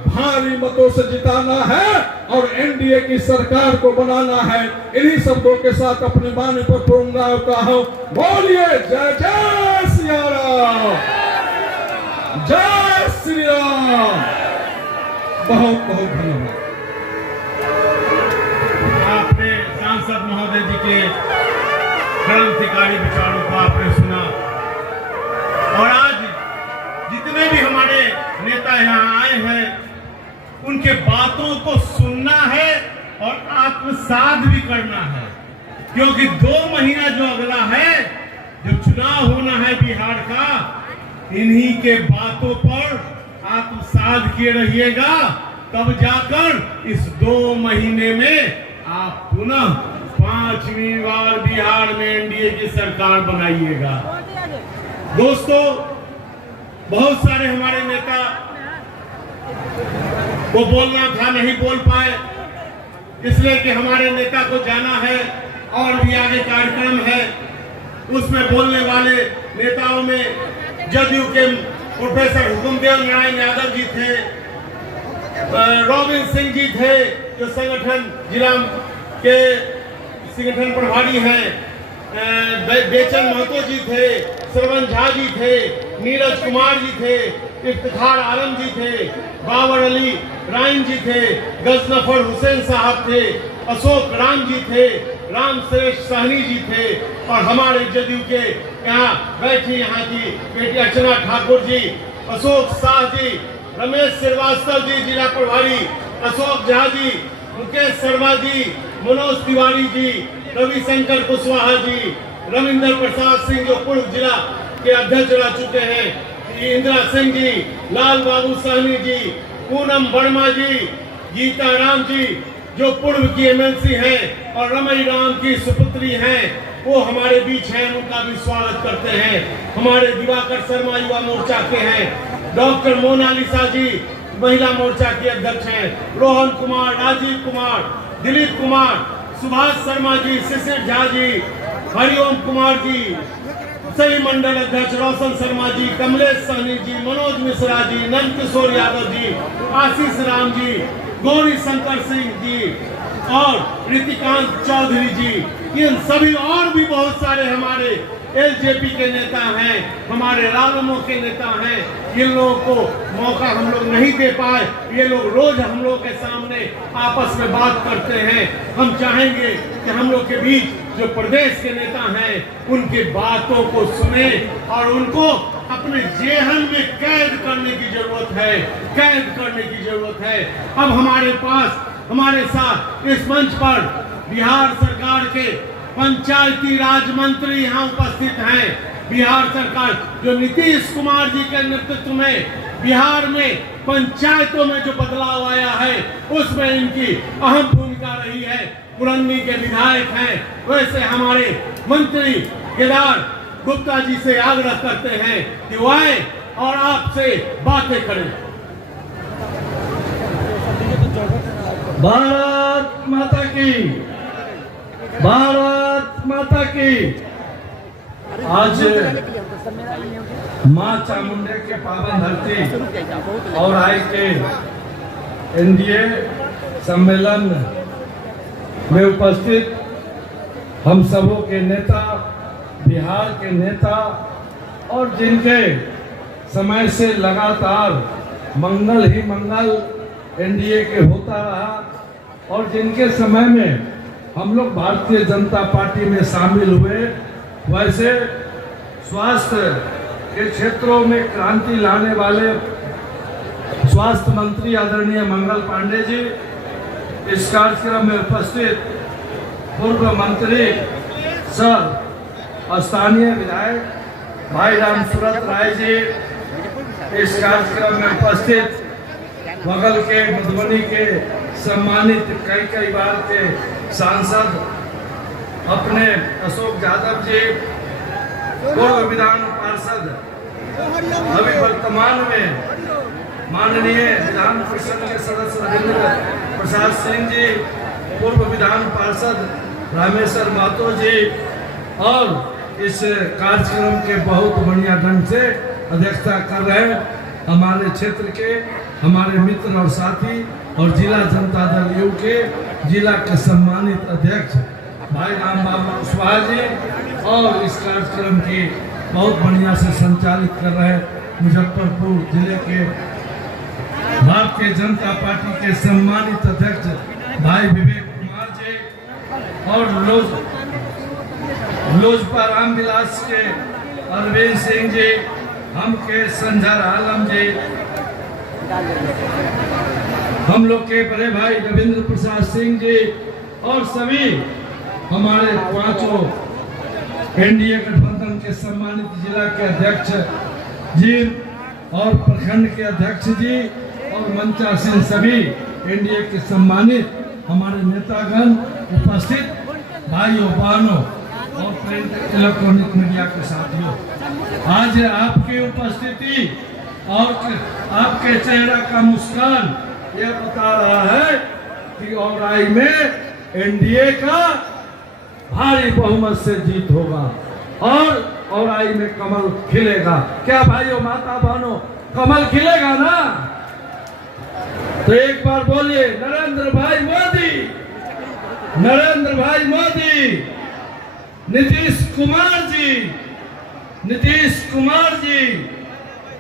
भारी मतों से जिताना है और एनडीए की सरकार को बनाना है। इन्हीं शब्दों के साथ अपने वाणी पर पुनरावृत्ता हूं। बोलिए जय जय श्री राम, जय श्री राम। बहुत बहुत धन्यवाद। आपने सांसद महोदय जी के क्रांतिकारी विचारों को आपने सुना और आज जितने भी हमारे नेता यहाँ आए हैं उनके बातों को सुनना है और आत्मसात भी करना है, क्योंकि 2 महीना जो अगला है, जो चुनाव होना है बिहार का, इन्हीं के बातों पर आत्मसात किए रहिएगा तब जाकर इस 2 महीने में आप पुनः 5वीं बार बिहार में एनडीए की सरकार बनाइएगा। दोस्तों, बहुत सारे हमारे नेता को बोलना था, नहीं बोल पाए, इसलिए कि हमारे नेता को जाना है और भी आगे कार्यक्रम है। उसमें बोलने वाले नेताओं में जदयू के प्रोफेसर हुकुमदेव नारायण यादव जी थे, रोबिन सिंह जी थे जो संगठन जिला के संगठन प्रभारी हैं, बेचन महतो जी थे, श्रवण झा जी थे, नीरज कुमार जी थे, इफ्तिखार आलम जी थे, बाबर अली राइन जी थे, गजनफर हुसैन साहब थे, अशोक राम जी थे, राम श्रेष्ठ सहनी जी थे, और हमारे जदयू के यहाँ बैठी यहाँ की बेटी अर्चना ठाकुर जी, अशोक शाह जी, रमेश श्रीवास्तव जी जिला प्रभारी, अशोक झा जी, मुकेश शर्मा जी, मनोज तिवारी जी, रविशंकर कुशवाहा जी, रविंद्र प्रसाद सिंह जो पूर्व जिला के अध्यक्ष रह चुके हैं, इंदिरा सिंह जी, लाल बाबू सहनी जी, पूनम वर्मा जी, गीता राम जी जो पूर्व की एमएलसी हैं और रमई राम की सुपुत्री हैं, वो हमारे बीच हैं, उनका भी स्वागत करते हैं। हमारे दिवाकर शर्मा युवा मोर्चा के हैं, डॉक्टर मोनालिसा जी महिला मोर्चा की अध्यक्ष हैं, रोहन कुमार, राजीव कुमार, दिलीप कुमार, सुभाष शर्मा जी, शिशिर झा जी, हरिओम कुमार जी, सही मंडल अध्यक्ष रोशन शर्मा जी, कमलेश सहनी जी, मनोज मिश्रा जी, नंद किशोर यादव जी, आशीष राम जी, गौरी शंकर सिंह जी और ऋतिकांत चौधरी जी, इन सभी और भी बहुत सारे हमारे एलजेपी के नेता हैं, हमारे रालोमो के नेता हैं। इन लोगों को मौका हम लोग नहीं दे पाए, ये लोग रोज हम लोग के सामने आपस में बात करते हैं। हम चाहेंगे कि हम लोग के बीच जो प्रदेश के नेता हैं उनकी बातों को सुने और उनको अपने जेहन में कैद करने की जरूरत है, कैद करने की जरूरत है। अब हमारे पास, हमारे साथ इस मंच पर बिहार सरकार के पंचायती राज मंत्री यहाँ उपस्थित हैं। बिहार सरकार जो नीतीश कुमार जी के नेतृत्व में बिहार में पंचायतों में जो बदलाव आया है उसमें इनकी अहम भूमिका रही है। पुरन्नी के विधायक हैं, वैसे हमारे मंत्री केदार गुप्ता जी से आग्रह करते हैं कि वो आए और आपसे बातें करें। भारत माता की, भारत माता की। आज मां चामुंडे के पावन धरती और आई के एनडीए सम्मेलन में उपस्थित हम सबों के नेता, बिहार के नेता और जिनके समय से लगातार मंगल ही मंगल एनडीए के होता रहा और जिनके समय में हम लोग भारतीय जनता पार्टी में शामिल हुए, वैसे स्वास्थ्य के क्षेत्रों में क्रांति लाने वाले स्वास्थ्य मंत्री आदरणीय मंगल पांडे जी, इस कार्यक्रम में उपस्थित पूर्व मंत्री सर स्थानीय विधायक भाई राम सूरत राय जी, इस कार्यक्रम में उपस्थित बगल के मधुबनी के सम्मानित कई बार के सांसद अपने अशोक यादव जी, पूर्व विधान पार्षद, अभी वर्तमान में माननीय विधान परिषद के सदस्य रविंद्र प्रसाद सिंह जी, पूर्व विधान पार्षद रामेश्वर महतो जी और इस कार्यक्रम के बहुत बढ़िया ढंग से अध्यक्षता कर रहे हैं हमारे क्षेत्र के हमारे मित्र और साथी और जिला जनता दल यू के जिला के सम्मानित अध्यक्ष भाई राम बाबू कुशवाहा जी और इस कार्यक्रम की बहुत बढ़िया से संचालित कर रहे मुजफ्फरपुर जिले के भारतीय जनता पार्टी के सम्मानित अध्यक्ष भाई विवेक कुमार जी और लोजपा रामविलास के अरविंद सिंह जी, हम के संजर आलम जी, हम लोग के बड़े भाई रविंद्र प्रसाद सिंह जी और सभी हमारे पांचों एनडीए गठबंधन के सम्मानित जिला के अध्यक्ष जी और प्रखंड के अध्यक्ष जी और मंचासीन सभी एनडीए के सम्मानित हमारे नेतागण, उपस्थित भाइयों बहनों और प्रिंट इलेक्ट्रॉनिक मीडिया के साथियों, आज आपकी उपस्थिति और आपके चेहरा का मुस्कान ये बता रहा है कि औराई में एनडीए का भारी बहुमत से जीत होगा और औराई में कमल खिलेगा। क्या भाइयों, माता बहनों, कमल खिलेगा ना? तो एक बार बोलिए, नरेंद्र भाई मोदी, नरेंद्र भाई मोदी, नीतीश कुमार जी, नीतीश कुमार जी,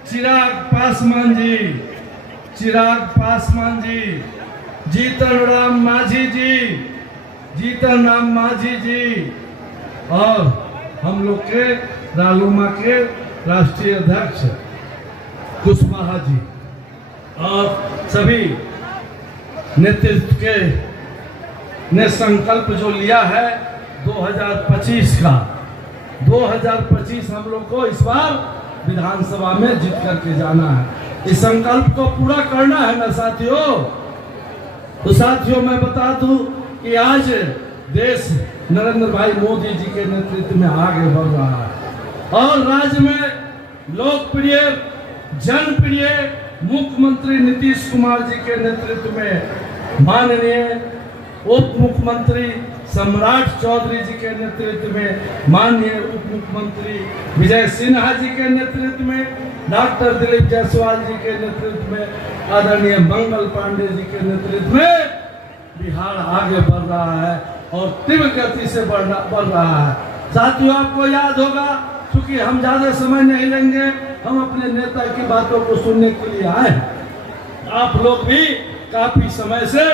चिराग पासवान जी, चिराग पासवान जी, जीतन राम मांझी जी, जीतन राम मांझी जी, और हम लोग के रालूमा के राष्ट्रीय अध्यक्ष कुशवाहा जी और सभी नेतृत्व के ने संकल्प जो लिया है 2025 का, 2025 हम लोग को इस बार विधानसभा में जीत करके जाना है। इस संकल्प को पूरा करना है ना साथियों। तो साथियों, मैं बता दूं कि आज देश नरेंद्र भाई मोदी जी के नेतृत्व में आगे बढ़ रहा है और राज्य में लोकप्रिय जनप्रिय मुख्यमंत्री नीतीश कुमार जी के नेतृत्व में माननीय उप मुख्यमंत्री सम्राट चौधरी जी के नेतृत्व में माननीय उप मुख्यमंत्री विजय सिन्हा जी के नेतृत्व में, डॉक्टर दिलीप जायसवाल जी के नेतृत्व में, आदरणीय मंगल पांडे जी के नेतृत्व में बिहार आगे बढ़ रहा है और तीव्र गति से बढ़ रहा है। साथियों, आपको याद होगा, क्योंकि हम ज्यादा समय नहीं लेंगे, हम अपने नेता की बातों को सुनने के लिए आए हैं। आप लोग भी काफी समय से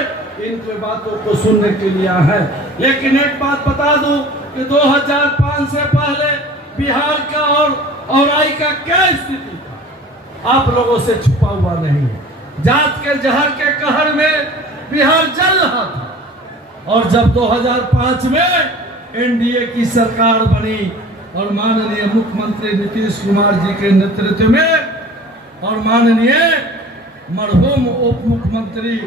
इनकी बातों को सुनने के लिए आए हैं। लेकिन एक बात बता दूं कि 2005 से पहले बिहार का और औराई का क्या स्थिति था, आप लोगों से छुपा हुआ नहीं है। जात के जहर के कहर में बिहार जल रहा था और जब 2005 में एनडीए की सरकार बनी और माननीय मुख्यमंत्री नीतीश कुमार जी के नेतृत्व में और माननीय मरहूम उप मुख्यमंत्री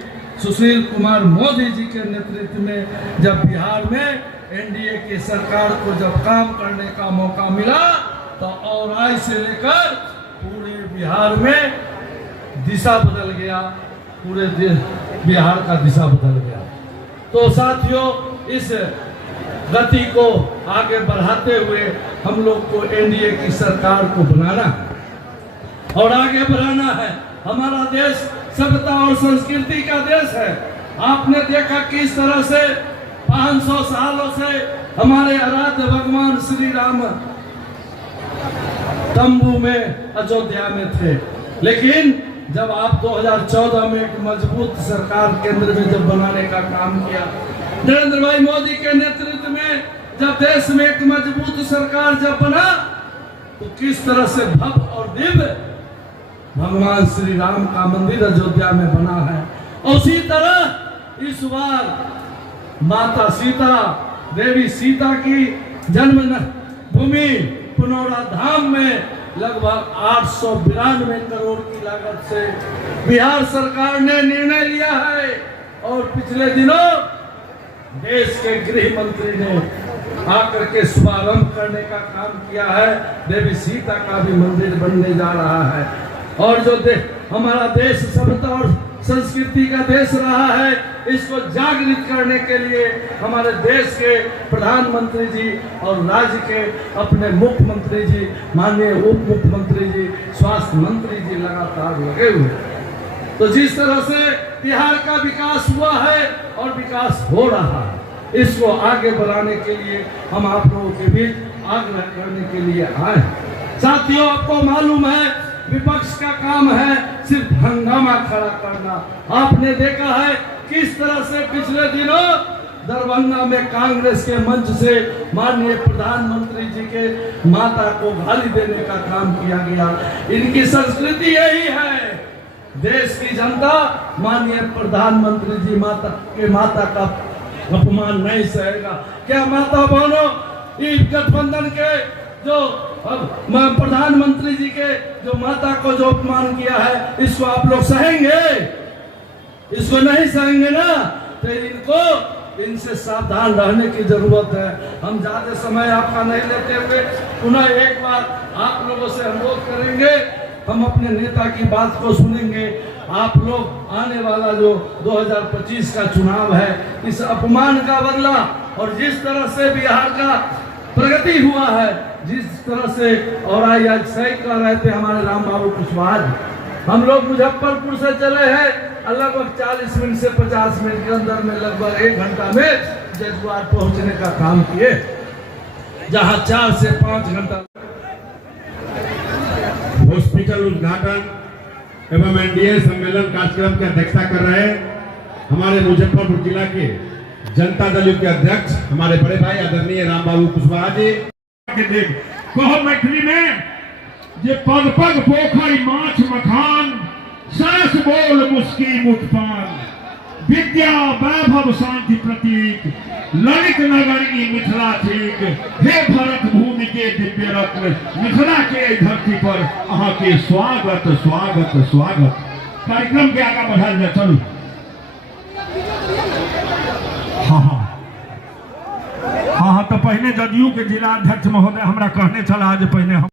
सुशील कुमार मोदी जी के नेतृत्व में जब बिहार में एनडीए की सरकार को जब काम करने का मौका मिला तो औराई से लेकर पूरे बिहार में दिशा बदल गया, पूरे बिहार का दिशा बदल गया। तो साथियों, इस गति को आगे बढ़ाते हुए हम लोग को एनडीए की सरकार को बनाना है और आगे बढ़ाना है। हमारा देश सभ्यता और संस्कृति का देश है। आपने देखा किस तरह से 500 सालों से हमारे आराध्य भगवान श्री राम तंबू में अयोध्या में थे, लेकिन जब आप 2014 में एक मजबूत सरकार केंद्र में जब बनाने का काम किया, नरेंद्र भाई मोदी के नेतृत्व में जब देश में एक मजबूत सरकार जब बना, तो किस तरह से भव्य और दिव्य भगवान श्री राम का मंदिर अयोध्या में बना है। और उसी तरह इस बार माता सीता, देवी सीता की जन्म भूमि पुनौरा धाम में लगभग 892 करोड़ की लागत से बिहार सरकार ने निर्णय लिया है और पिछले दिनों देश के गृह मंत्री ने आकर के शुभारंभ करने का काम किया है। देवी सीता का भी मंदिर बनने जा रहा है और जो हमारा देश सभ्यता और संस्कृति का देश रहा है, इसको जागृत करने के लिए हमारे देश के प्रधानमंत्री जी और राज्य के अपने मुख्यमंत्री जी, माननीय उप मुख्यमंत्री जी, स्वास्थ्य मंत्री जी लगातार लगे हुए। तो जिस तरह से बिहार का विकास हुआ है और विकास हो रहा है, इसको आगे बढ़ाने के लिए हम आप लोगों के बीच आग्रह करने के लिए आए। साथियों, आपको मालूम है विपक्ष का काम है सिर्फ हंगामा खड़ा करना। आपने देखा है किस तरह से पिछले दिनों दरभंगा में कांग्रेस के मंच से माननीय प्रधानमंत्री जी के माता को गाली देने का काम किया गया। इनकी संस्कृति यही है। देश की जनता माननीय प्रधानमंत्री जी माता का अपमान नहीं सहेगा। क्या माता बहनों, इस गठबंधन के जो प्रधानमंत्री जी के जो माता को जो अपमान किया है, इसको आप लोग सहेंगे? इसको नहीं सहेंगे ना, तो इनसे सावधान रहने की जरूरत है। हम ज्यादा समय आपका नहीं लेते हुए पुनः एक बार आप लोगों से अनुरोध करेंगे, हम अपने नेता की बात को सुनेंगे। आप लोग आने वाला जो 2025 का चुनाव है, इस अपमान का बदला, और जिस तरह से बिहार का प्रगति हुआ है, जिस तरह से, और आज सही कह रहे थे हमारे राम बाबू कुशवाहा, हम लोग मुजफ्फरपुर से चले हैं, लगभग 40 मिनट से 50 मिनट के अंदर में लगभग 1 घंटा में जजुआर पहुंचने का काम किए, जहां 4 से 5 घंटा। हॉस्पिटल उद्घाटन एवं एनडीए सम्मेलन कार्यक्रम की अध्यक्षता कर रहे हमारे मुजफ्फरपुर जिला के जनता दल के अध्यक्ष हमारे बड़े भाई आदरणीय राम बाबू कुशवाहा जी के कहो मैथिली में जे पग पग पोखरी माछ मखान, सरस बोल मुस्की मुठपान, विद्या वैभव शांति प्रतीक, ललित नगर की मिथिला ठीक। हे भरत भूमि के दिव्य रत्न, मिथिला के धरती पर अहाँ के स्वागत स्वागत स्वागत। कार्यक्रम के आगे बढ़ाया जाए, चलू। हाँ, तो पहले जदयू के जिला अध्यक्ष महोदय हमरा कहने चला जे पहले हम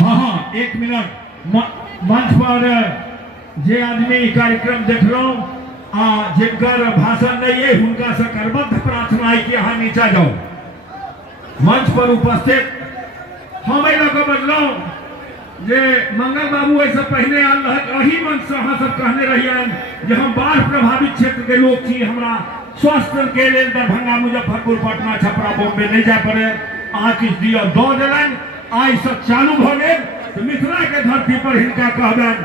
हाँ, 1 मिनट मंच पर जे आदमी कार्यक्रम देख लो जिनकर भाषण नहीं है, उनका से करबद्ध प्रार्थना है कि यहाँ नीचा जाओ। मंच पर उपस्थित हम बदलो जे मंगल बाबू ऐसे पहले आल रही मंच से अहाँ सब कहने रहिए जे हम बाढ़ प्रभावित क्षेत्र के लोग छी, हमरा स्वास्थ्य के लिए दरभंगा मुजफ्फरपुर पटना छपरा बॉम्बे नहीं जाए पड़े, अहाँ किस दिया दो दिलन आई सब चालू हो गए, तो मिथिला के धरती पर हिनका कहबन।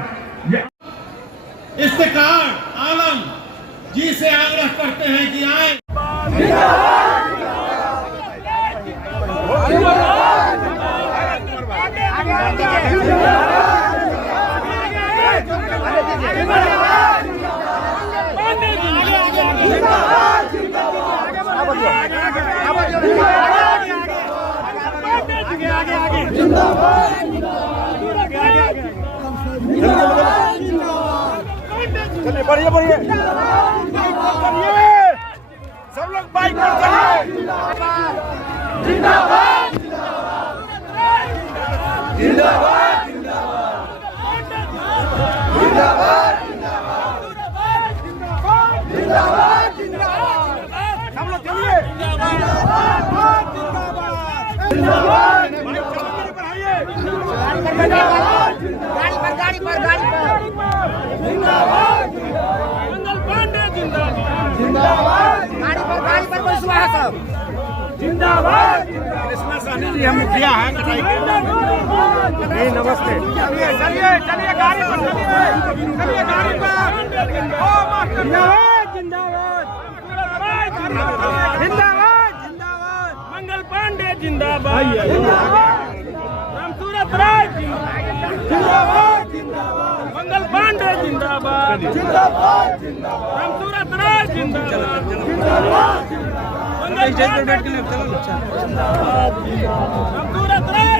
इफ्तिकार आलम जी से आग्रह करते हैं कि आए। चलिए बढ़िए बढ़िए सब लोग बाइक पर चलिए। जिंदाबाद जिंदाबाद जिंदाबाद जिंदाबाद जिंदाबाद जिंदाबाद सब लोग चलिए। जिंदाबाद गाड़ी पर जिंदाबाद मंगल पांडे जिंदाबाद जिंदाबाद गाड़ी पर कुशवाहा साहब जिंदाबाद। कृष्णा सहनी जी हम मुखिया हैं कटाई के। नहीं नमस्ते। चलिए चलिए चलिए गाड़ी पर चलिए गाड़ी पर। ओ मास्टर जिंदाबाद जिंदाबाद जिंदाबाद जिंदाबाद मंगल पांडे जिंदाबाद रामसूरत राय जिंदाबाद जिंदाबाद मंगल पांडे जिंदाबाद जिंदाबाद जिंदाबाद रामसूरत राय जिंदाबाद जिंदाबाद मंगल पांडे रामसूरत राय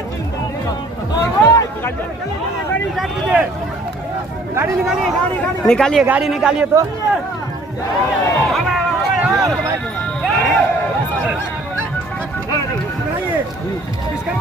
निकालिए गाड़ी निकालिए तो किसका